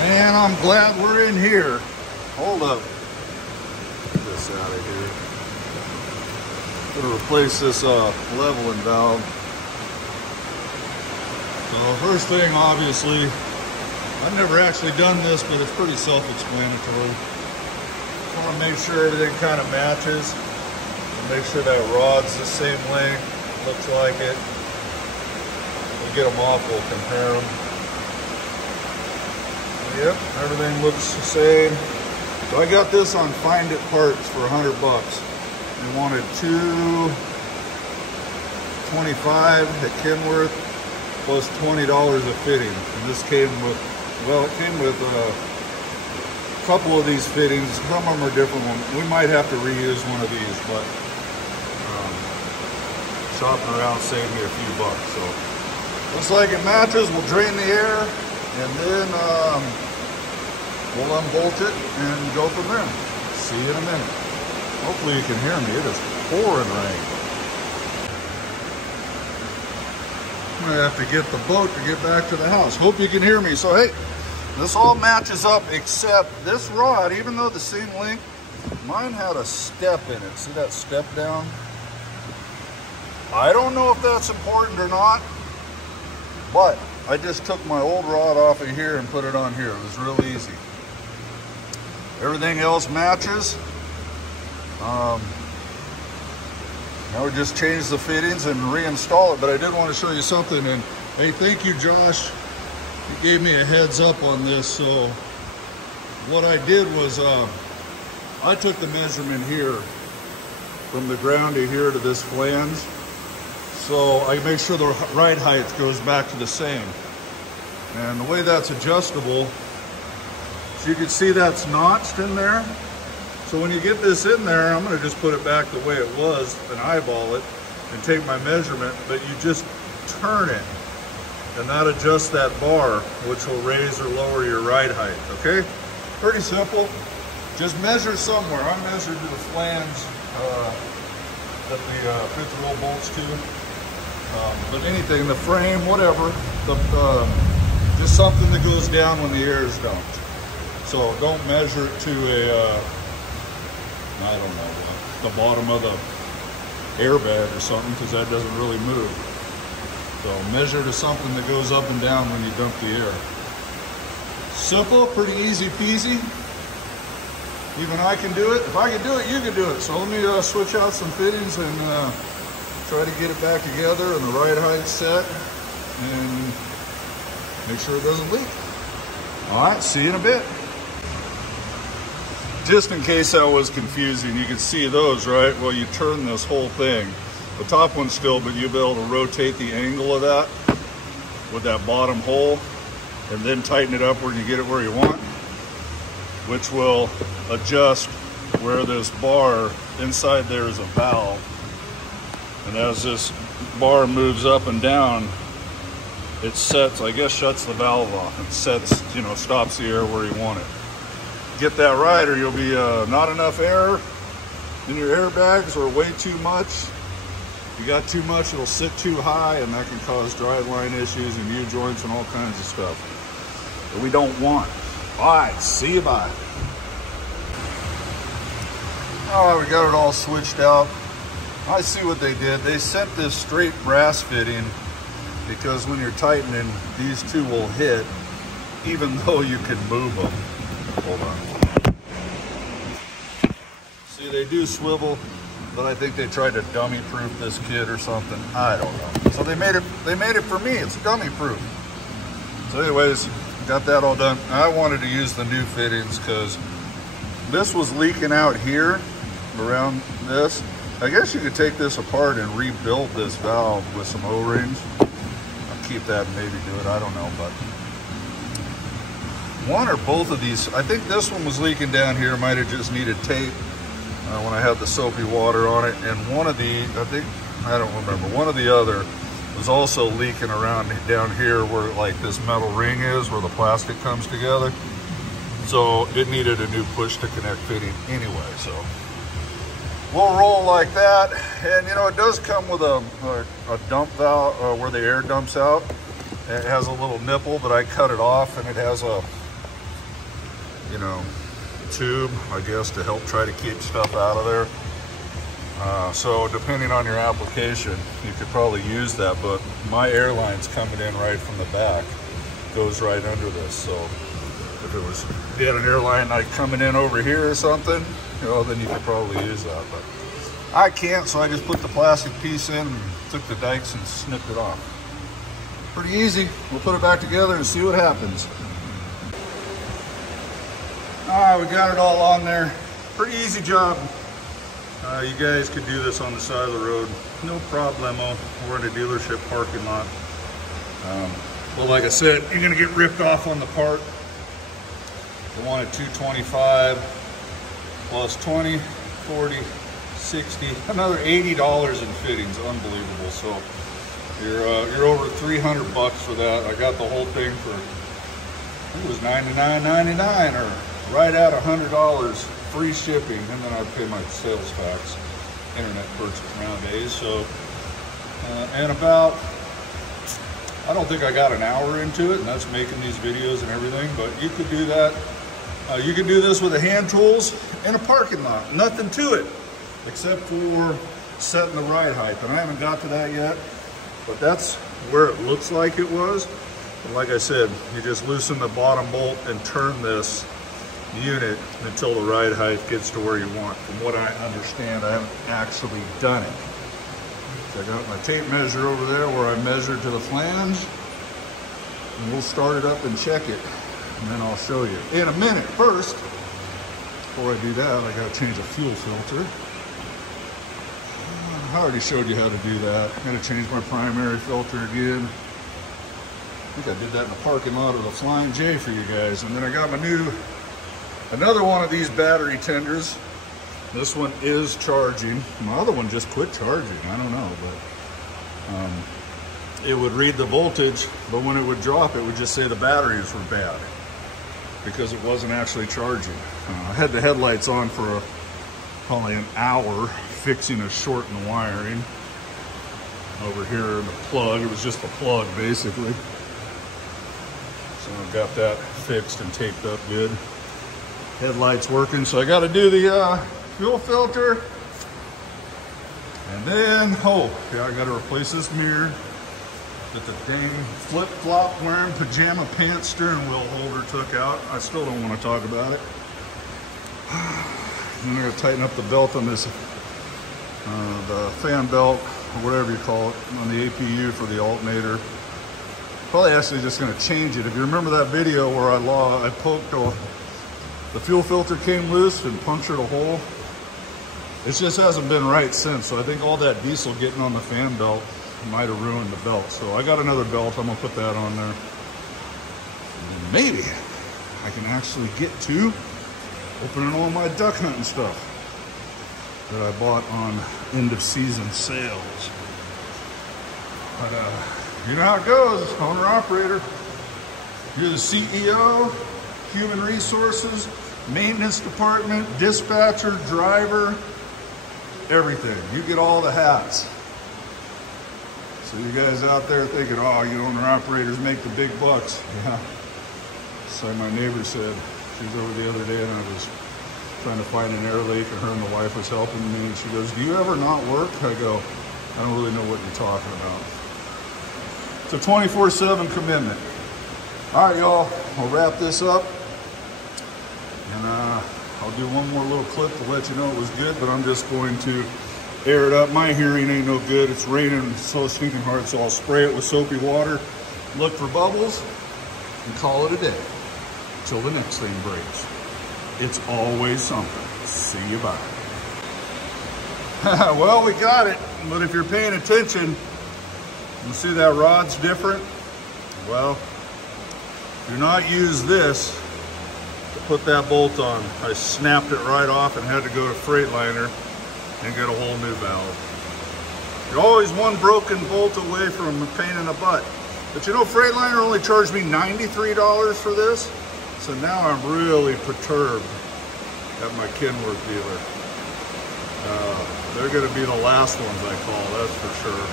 Man, I'm glad we're in here. Hold up. Get this out of here. I'm gonna replace this leveling valve. So first thing, obviously, I've never actually done this, but it's pretty self-explanatory. Want to make sure everything kind of matches. Make sure that rod's the same length. Looks like it. We'll get them off. We'll compare them. Yep, everything looks the same. So I got this on Find It Parts for 100 bucks. They wanted $225 at Kenworth plus $20 a fitting. And this came with, well, it came with a couple of these fittings. Some of them are different ones. We might have to reuse one of these, but shopping around saved me a few bucks. So looks like it matches. We'll drain the air and then we'll unbolt it and go from there. See you in a minute. Hopefully you can hear me. It is pouring rain. I'm gonna have to get the boat to get back to the house. Hope you can hear me. So hey, this all matches up except this rod, even though the same length, mine had a step in it. See that step down? I don't know if that's important or not, but I just took my old rod off of here and put it on here. It was real easy. Everything else matches. Now we just change the fittings and reinstall it, but I did want to show you something. And hey, thank you, Josh. He gave me a heads up on this. So what I did was I took the measurement here from the ground to here to this flange. So I make sure the ride height goes back to the same. And the way that's adjustable, so you can see that's notched in there. So when you get this in there, I'm gonna just put it back the way it was and eyeball it and take my measurement, but you just turn it and that adjusts that bar, which will raise or lower your ride height, okay? Pretty simple. Just measure somewhere. I measured to the flange that the fifth roll bolts to. But anything, the frame, whatever, just something that goes down when the air is dumped. So don't measure it to a, I don't know, the bottom of the airbag or something, because that doesn't really move. So measure to something that goes up and down when you dump the air. Simple, pretty easy peasy. Even I can do it. If I can do it, you can do it. So let me switch out some fittings and try to get it back together and the ride height set and make sure it doesn't leak. All right, see you in a bit. Just in case that was confusing, you can see those, right? Well, you turn this whole thing. The top one's still, but you'll be able to rotate the angle of that with that bottom hole and then tighten it up where you get it where you want, which will adjust where this bar, inside there is a valve. And as this bar moves up and down, it sets, I guess, shuts the valve off and sets, you know, stops the air where you want it. Get that right or you'll be not enough air in your airbags or way too much. If you got too much, it'll sit too high and that can cause driveline issues and U-joints and all kinds of stuff that we don't want. All right, see you, bye. All right, we got it all switched out. I see what they did. They sent this straight brass fitting because when you're tightening, these two will hit even though you can move them. Hold on. See, they do swivel, but I think they tried to dummy proof this kit or something. I don't know. So they made it for me. It's dummy proof. So anyways, got that all done. I wanted to use the new fittings because this was leaking out here around this. I guess you could take this apart and rebuild this valve with some O-rings. I'll keep that and maybe do it, I don't know, but one or both of these, I think this one was leaking down here, might have just needed tape when I had the soapy water on it, and one of the, I don't remember, one of the other was also leaking around down here where like this metal ring is, where the plastic comes together. So it needed a new push to connect fitting anyway, so we'll roll like that. And you know, it does come with a dump valve where the air dumps out. It has a little nipple, but I cut it off, and it has a you know, tube, I guess, to help try to keep stuff out of there. So depending on your application, you could probably use that, but my airline's coming in right from the back, goes right under this. So if you had an airline like coming in over here or something, you know, then you could probably use that. But I can't, so I just put the plastic piece in and took the dikes and snipped it off. Pretty easy. We'll put it back together and see what happens. All right, we got it all on there. Pretty easy job. You guys could do this on the side of the road, no problemo. We're in a dealership parking lot. Well, like I said, you're gonna get ripped off on the part. The one at 225 plus 20, 40, 60, another $80 in fittings. Unbelievable. So you're over 300 bucks for that. I got the whole thing for, I think it was $99.99 or right at $100, free shipping, and then I'd pay my sales tax, internet purchase nowadays. So, and about, I don't think I got an hour into it, and that's making these videos and everything, but you could do that. You could do this with the hand tools in a parking lot. Nothing to it, except for setting the ride height, and I haven't got to that yet, but that's where it looks like it was. And like I said, you just loosen the bottom bolt and turn this unit until the ride height gets to where you want. From what I understand, I haven't actually done it. So I got my tape measure over there where I measured to the flange, and we'll start it up and check it, and then I'll show you in a minute. First, before I do that, I gotta change a fuel filter. I already showed you how to do that. I'm gonna change my primary filter again. I think I did that in the parking lot of the Flying J for you guys. And then I got my another one of these battery tenders. This one is charging. My other one just quit charging. I don't know, but it would read the voltage, but when it would drop, it would just say the batteries were bad because it wasn't actually charging. I had the headlights on for probably an hour fixing a short in the wiring over here in the plug. It was just a plug basically. So I've got that fixed and taped up good. Headlights working, so I got to do the fuel filter, and then yeah, I got to replace this mirror that the dang flip-flop wearing pajama pants steering wheel holder took out. I still don't want to talk about it. And I'm going to tighten up the belt on this, the fan belt or whatever you call it, on the APU for the alternator. Probably actually just going to change it. If you remember that video where I poked the fuel filter came loose and punctured a hole. It just hasn't been right since. So I think all that diesel getting on the fan belt might have ruined the belt. So I got another belt. I'm gonna put that on there. And maybe I can actually get to opening all my duck hunting stuff that I bought on end of season sales. But you know how it goes, owner operator. You're the CEO, human resources, maintenance department, dispatcher, driver, everything. You get all the hats. So you guys out there thinking, oh, you owner operators make the big bucks. Yeah. So my neighbor said, she was over the other day and I was trying to find an air leak and her and the wife was helping me. And she goes, do you ever not work? I go, I don't really know what you're talking about. It's a 24/7 commitment. All right, y'all, I'll wrap this up. And I'll do one more little clip to let you know it was good, but I'm just going to air it up. My hearing ain't no good. It's raining so stinking hard, so I'll spray it with soapy water, look for bubbles, and call it a day till the next thing breaks. It's always something. See you, bye. Well, we got it, but if you're paying attention, you see that rod's different? Well, do not use this to put that bolt on. I snapped it right off and had to go to Freightliner and get a whole new valve. You're always one broken bolt away from a pain in the butt. But you know, Freightliner only charged me $93 for this, so now I'm really perturbed at my Kenworth dealer. They're gonna be the last ones I call, that's for sure.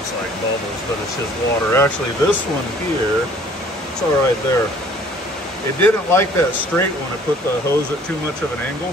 It's like bubbles, but it's just water. Actually, this one here, it's all right there. It didn't like that straight one. It put the hose at too much of an angle.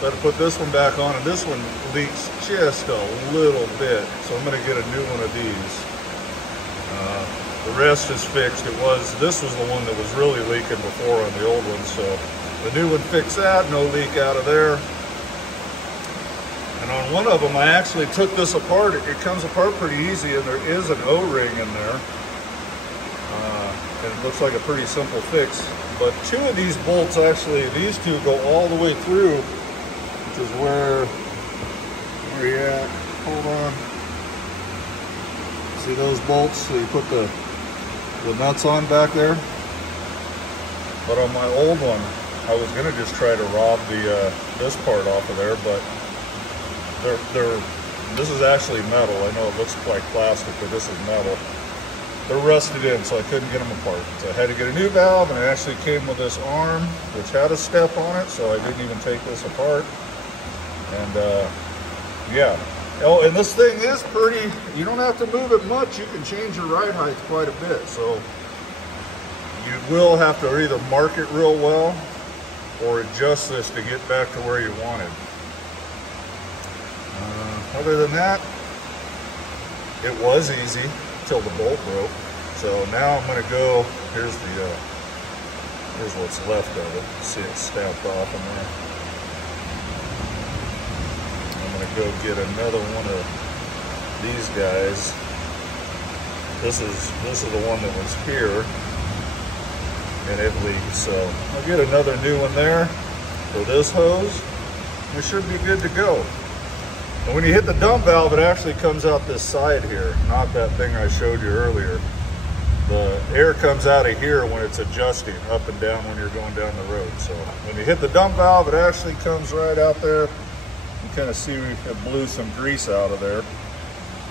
So I had to put this one back on, and this one leaks just a little bit. So I'm gonna get a new one of these. The rest is fixed. This was the one that was really leaking before on the old one. So the new one fixed that, no leak out of there. And on one of them, I actually took this apart. It comes apart pretty easy, and there is an O-ring in there. And it looks like a pretty simple fix. But two of these bolts, actually, these two go all the way through, which is where are you at? Hold on. See those bolts? So you put the nuts on back there. But on my old one, I was gonna just try to rob this part off of there, but this is actually metal. I know it looks like plastic, but this is metal. They're rusted in, so I couldn't get them apart. So I had to get a new valve, and it actually came with this arm, which had a step on it, so I didn't even take this apart. And yeah. Oh, and this thing is pretty, you don't have to move it much. You can change your ride height quite a bit. So you will have to either mark it real well or adjust this to get back to where you want it. Other than that, it was easy until the bolt broke. So now I'm gonna go, here's what's left of it. See it stamped off in there. I'm gonna go get another one of these guys. This is the one that was here, and it leaked. So I'll get another new one there for this hose. It should be good to go. And when you hit the dump valve, it actually comes out this side here, not that thing I showed you earlier. The air comes out of here when it's adjusting up and down when you're going down the road. So when you hit the dump valve, it actually comes right out there. You kind of see it blew some grease out of there,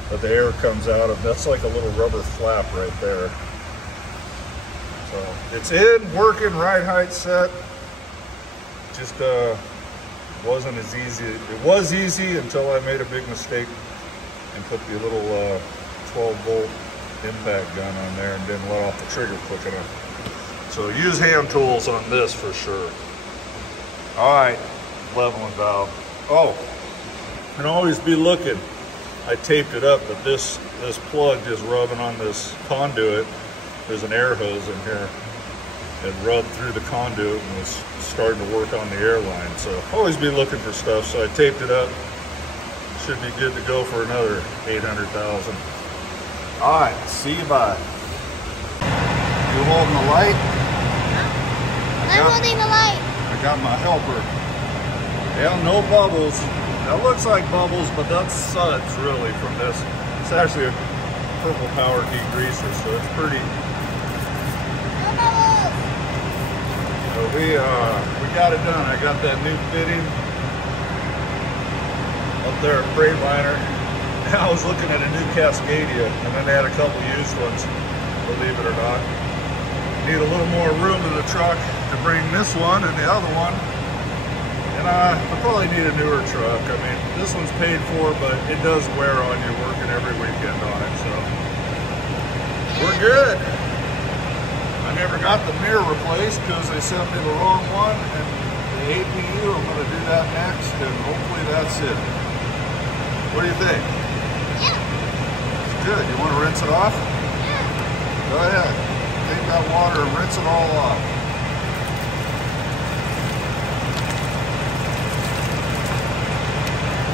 but the air comes out of, that's like a little rubber flap right there. So it's in, working, ride height set. Just wasn't as easy. It was easy until I made a big mistake and put the little 12-volt impact gun on there and didn't let off the trigger quick enough. So use hand tools on this for sure. All right, leveling valve. Oh, and always be looking. I taped it up, but this plug is rubbing on this conduit. There's an air hose in here. It rubbed through the conduit and was starting to work on the air line. So always be looking for stuff. So I taped it up. Should be good to go for another 800,000. All right, see you bye. You holding the light? I'm holding the light. I got my helper. Yeah, no bubbles. That looks like bubbles, but that's suds really from this. It's actually a purple power degreaser, so it's pretty. No bubbles. So we got it done. I got that new fitting up there at Freightliner. I was looking at a new Cascadia, and then they had a couple used ones, believe it or not. Need a little more room in the truck to bring this one and the other one. And I probably need a newer truck. I mean, this one's paid for, but it does wear on you working every weekend on it, so we're good. I never got the mirror replaced because they sent me the wrong one, and the APU, I'm going to do that next, and hopefully that's it. What do you think? Yeah. It's good. You want to rinse it off? Yeah. Go ahead. Take that water and rinse it all off.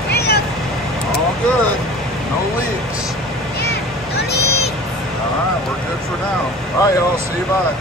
There you go. All good. No leaks. Yeah, no leaks. All right, we're good for now. All right, y'all. See you. Bye.